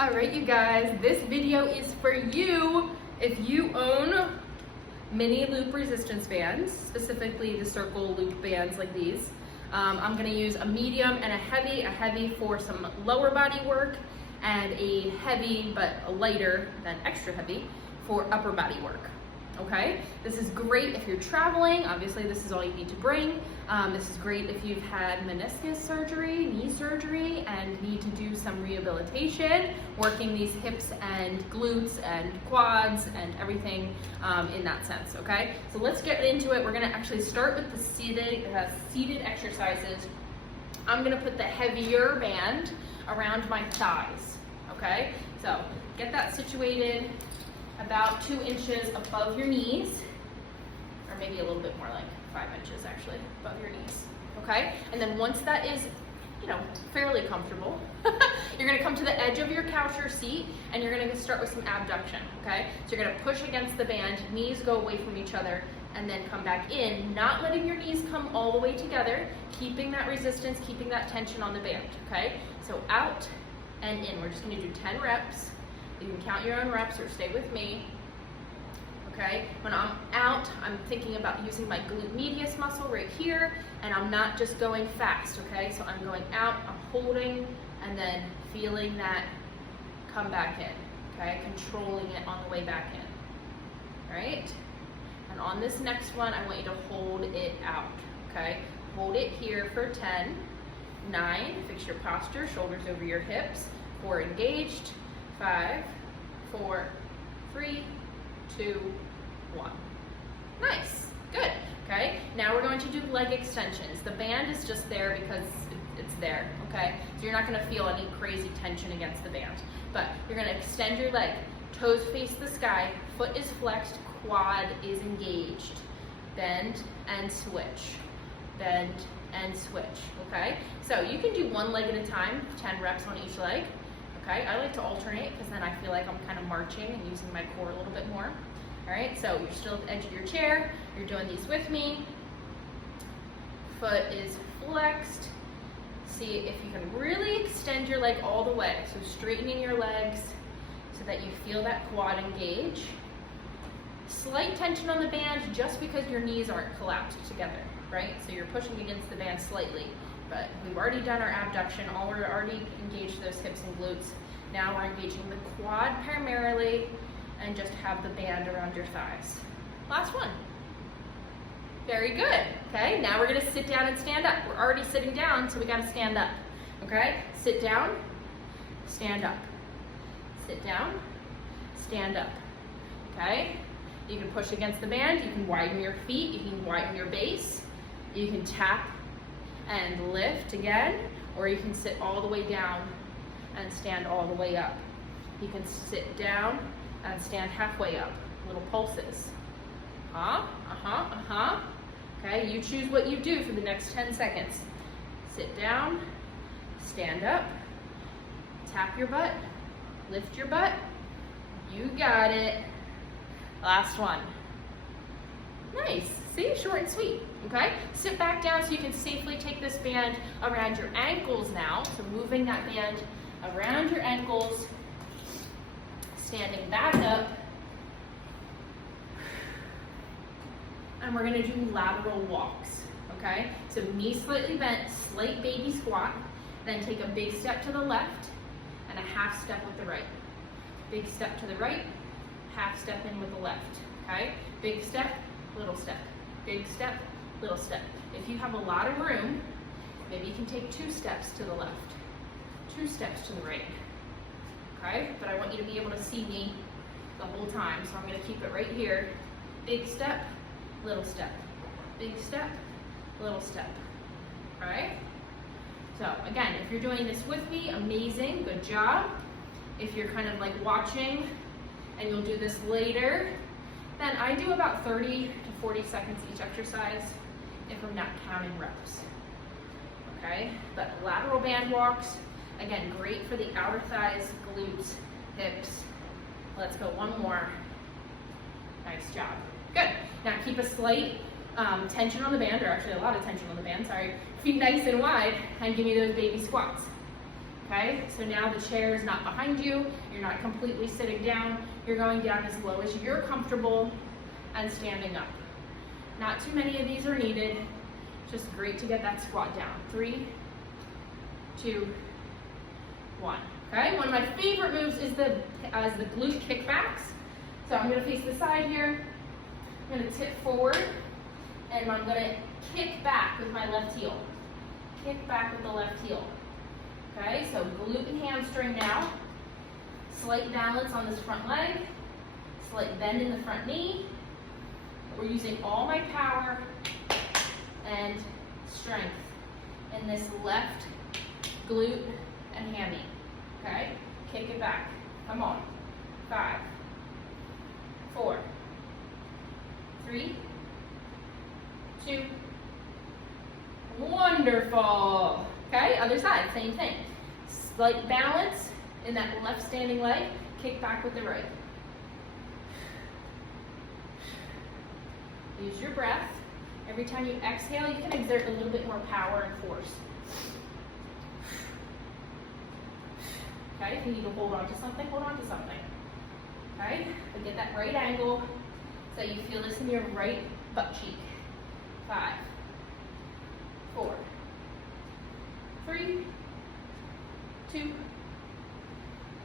All right, you guys, this video is for you if you own mini loop resistance bands, specifically the circle loop bands like these. I'm gonna use a medium and a heavy for some lower body work, and a heavy but a lighter than extra heavy for upper body work. Okay, this is great if you're traveling. Obviously, this is all you need to bring. This is great if you've had meniscus surgery, knee surgery, and need to do some rehabilitation, working these hips and glutes and quads and everything in that sense, okay? So let's get into it. We're gonna actually start with the seated exercises. I'm gonna put the heavier band around my thighs, okay? So get that situated about 2 inches above your knees, or maybe a little bit more, like 5 inches actually, above your knees, okay? And then once that is, fairly comfortable, you're gonna come to the edge of your couch or seat, and you're gonna start with some abduction, okay? So you're gonna push against the band, knees go away from each other, and then come back in, not letting your knees come all the way together, keeping that resistance, keeping that tension on the band, okay? So out and in. We're just gonna do 10 reps. You can count your own reps or stay with me, okay? When I'm out, I'm thinking about using my glute medius muscle right here, and I'm not just going fast, okay? So I'm going out, I'm holding, and then feeling that come back in, okay? Controlling it on the way back in, all right? And on this next one, I want you to hold it out, okay? Hold it here for 10, 9, fix your posture, shoulders over your hips, 4, engaged, 5, 4, 3, 2, 1. Nice, good, okay? Now we're going to do leg extensions. The band is just there because it's there, okay? So you're not gonna feel any crazy tension against the band, but you're gonna extend your leg, toes face the sky, foot is flexed, quad is engaged. Bend and switch, bend and switch, okay? So you can do one leg at a time, 10 reps on each leg. Okay, I like to alternate because then I feel like I'm kind of marching and using my core a little bit more. All right, so you're still at the edge of your chair. You're doing these with me. Foot is flexed. See if you can really extend your leg all the way. So straightening your legs so that you feel that quad engage. Slight tension on the band just because your knees aren't collapsed together, right? So you're pushing against the band slightly. But we've already done our abduction, we're already engaged those hips and glutes. Now we're engaging the quad primarily, and just have the band around your thighs. Last one. Very good, okay? Now we're gonna sit down and stand up. We're already sitting down, so we gotta stand up, okay? Sit down, stand up. Sit down, stand up, okay? You can push against the band, you can widen your feet, you can widen your base, you can tap and lift again, or you can sit all the way down and stand all the way up. You can sit down and stand halfway up, little pulses. Okay, you choose what you do for the next 10 seconds. Sit down, stand up, tap your butt, lift your butt. You got it. Last one. Nice, see, short and sweet, okay? Sit back down so you can safely take this band around your ankles now. So moving that band around your ankles, standing back up. And we're gonna do lateral walks, okay? So knee slightly bent, slight baby squat, then take a big step to the left and a half step with the right. Big step to the right, half step in with the left, okay? Big step, little step, big step, little step. If you have a lot of room, maybe you can take 2 steps to the left, 2 steps to the right, okay? But I want you to be able to see me the whole time, so I'm gonna keep it right here. Big step, little step, big step, little step, all right? So again, if you're doing this with me, amazing, good job. If you're kind of like watching and you'll do this later, then I do about 30 to 40 seconds each exercise if I'm not counting reps, okay? But lateral band walks, again, great for the outer thighs, glutes, hips. Let's go one more. Nice job. Good. Now keep a slight tension on the band, or actually a lot of tension on the band, sorry. Feet nice and wide, and give me those baby squats. Okay, so now the chair is not behind you, you're not completely sitting down, you're going down as low as you're comfortable and standing up. Not too many of these are needed, just great to get that squat down. 3, 2, 1. Okay, one of my favorite moves is the glute kickbacks. So I'm gonna face the side here, I'm gonna tip forward, and I'm gonna kick back with my left heel. Kick back with the left heel. Okay, so glute and hamstring now. Slight balance on this front leg. Slight bend in the front knee. We're using all my power and strength in this left glute and hammy. Okay, kick it back. Come on. 5, 4, 3, 2, wonderful. Okay, other side, same thing. Slight balance in that left standing leg, kick back with the right. Use your breath. Every time you exhale, you can exert a little bit more power and force. Okay, if you need to hold on to something, hold on to something. Okay, but get that right angle so you feel this in your right butt cheek. 5, 4, 3, 2,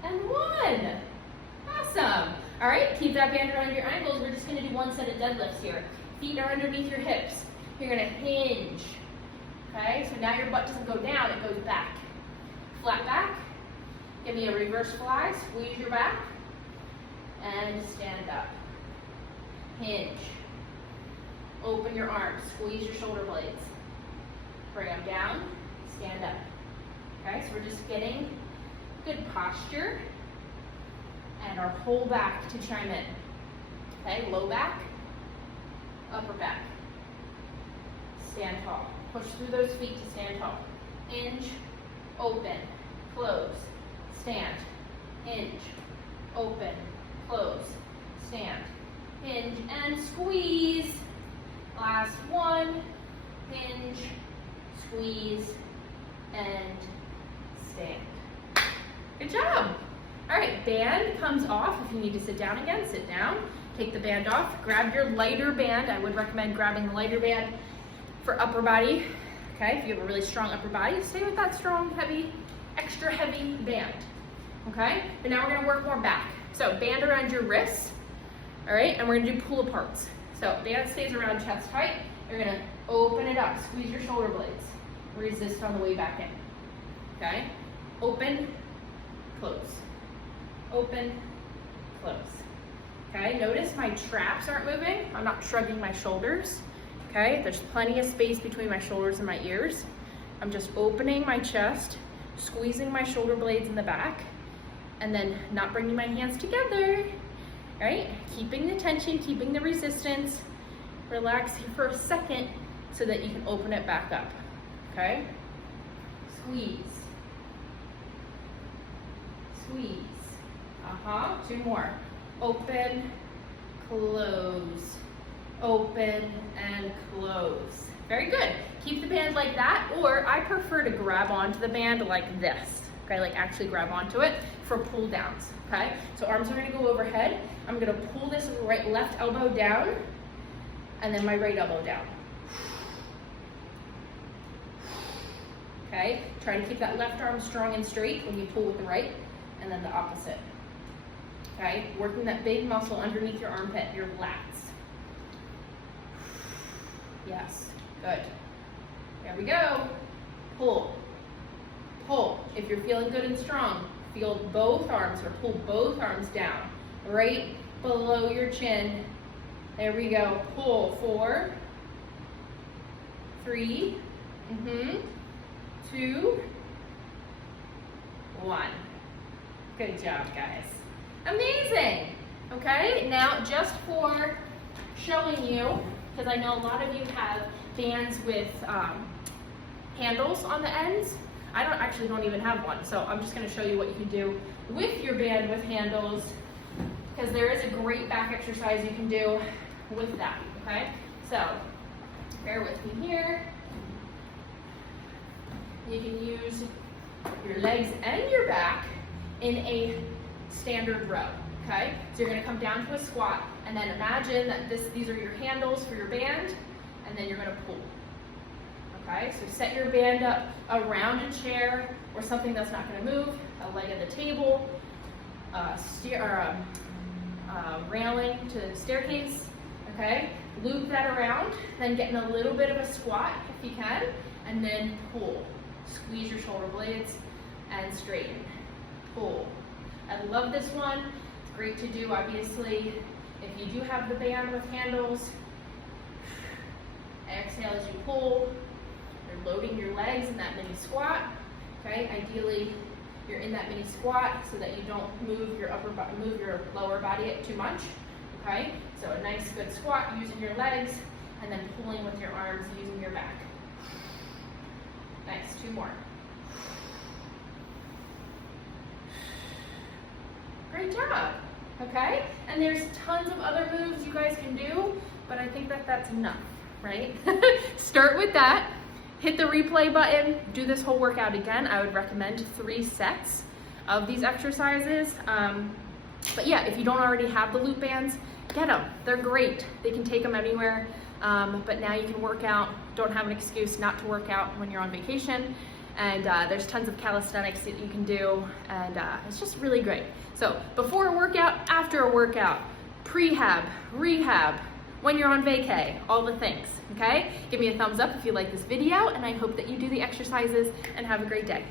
and 1. Awesome. All right, keep that band around your ankles. We're just going to do one set of deadlifts here. Feet are underneath your hips. You're going to hinge. Okay, so now your butt doesn't go down, it goes back. Flat back. Give me a reverse fly. Squeeze your back. And stand up. Hinge. Open your arms. Squeeze your shoulder blades. Bring them down. Stand up. Okay, so we're just getting good posture and our whole back to chime in. Okay, low back, upper back. Stand tall. Push through those feet to stand tall. Hinge, open, close, stand. Hinge, open, close, stand. Hinge and squeeze. Last one. Hinge, squeeze, and stand. Good job. All right, band comes off. If you need to sit down again, sit down. Take the band off. Grab your lighter band. I would recommend grabbing the lighter band for upper body. Okay, if you have a really strong upper body, stay with that strong, heavy, extra heavy band. Okay, but now we're gonna work more back. So band around your wrists. All right, and we're gonna do pull aparts. So band stays around chest height. You're gonna open it up, squeeze your shoulder blades. Resist on the way back in. Okay, open, close. Open, close. Okay, notice my traps aren't moving. I'm not shrugging my shoulders. Okay, there's plenty of space between my shoulders and my ears. I'm just opening my chest, squeezing my shoulder blades in the back, and then not bringing my hands together. Right, keeping the tension, keeping the resistance. Relax here for a second so that you can open it back up. Okay, squeeze. Squeeze. 2 more. Open, close. Open and close. Very good. Keep the band like that, or I prefer to grab onto the band like this. Okay, like actually grab onto it for pull downs. Okay, so arms are gonna go overhead. I'm gonna pull this left elbow down and then my right elbow down. Okay, try to keep that left arm strong and straight when you pull with the right, and then the opposite. Okay, working that big muscle underneath your armpit, your lats. Yes, good. There we go. Pull, pull. If you're feeling good and strong, feel both arms or pull both arms down, right below your chin. There we go. Pull. 4, 3, 2, 1. Good job, guys. Amazing. Okay, now just for showing you, because I know a lot of you have bands with handles on the ends. I don't even have one, so I'm just going to show you what you can do with your band with handles, because there is a great back exercise you can do with that. Okay, so bear with me here. You can use your legs and your back in a standard row, okay? So you're gonna come down to a squat, and then imagine that these are your handles for your band, and then you're gonna pull. Okay, so set your band up around a chair or something that's not gonna move, a leg of the table, railing to the staircase, okay? Loop that around, then get in a little bit of a squat if you can, and then pull. Squeeze your shoulder blades and straighten, pull. I love this one. It's great to do, obviously, if you do have the band with handles. Exhale as you pull. You're loading your legs in that mini squat. Okay, ideally you're in that mini squat so that you don't move your lower body too much. Okay, so a nice good squat using your legs and then pulling with your arms using your back. Nice, 2 more. Great job. Okay, and there's tons of other moves you guys can do, but I think that that's enough, right? Start with that. Hit the replay button, do this whole workout again. I would recommend 3 sets of these exercises. But yeah, if you don't already have the loop bands, get them. They're great. They can take them anywhere. But now you can work out. Don't have an excuse not to work out when you're on vacation. And there's tons of calisthenics that you can do. And it's just really great. So before a workout, after a workout, prehab, rehab, when you're on vacay, all the things, okay? Give me a thumbs up if you like this video, and I hope that you do the exercises and have a great day.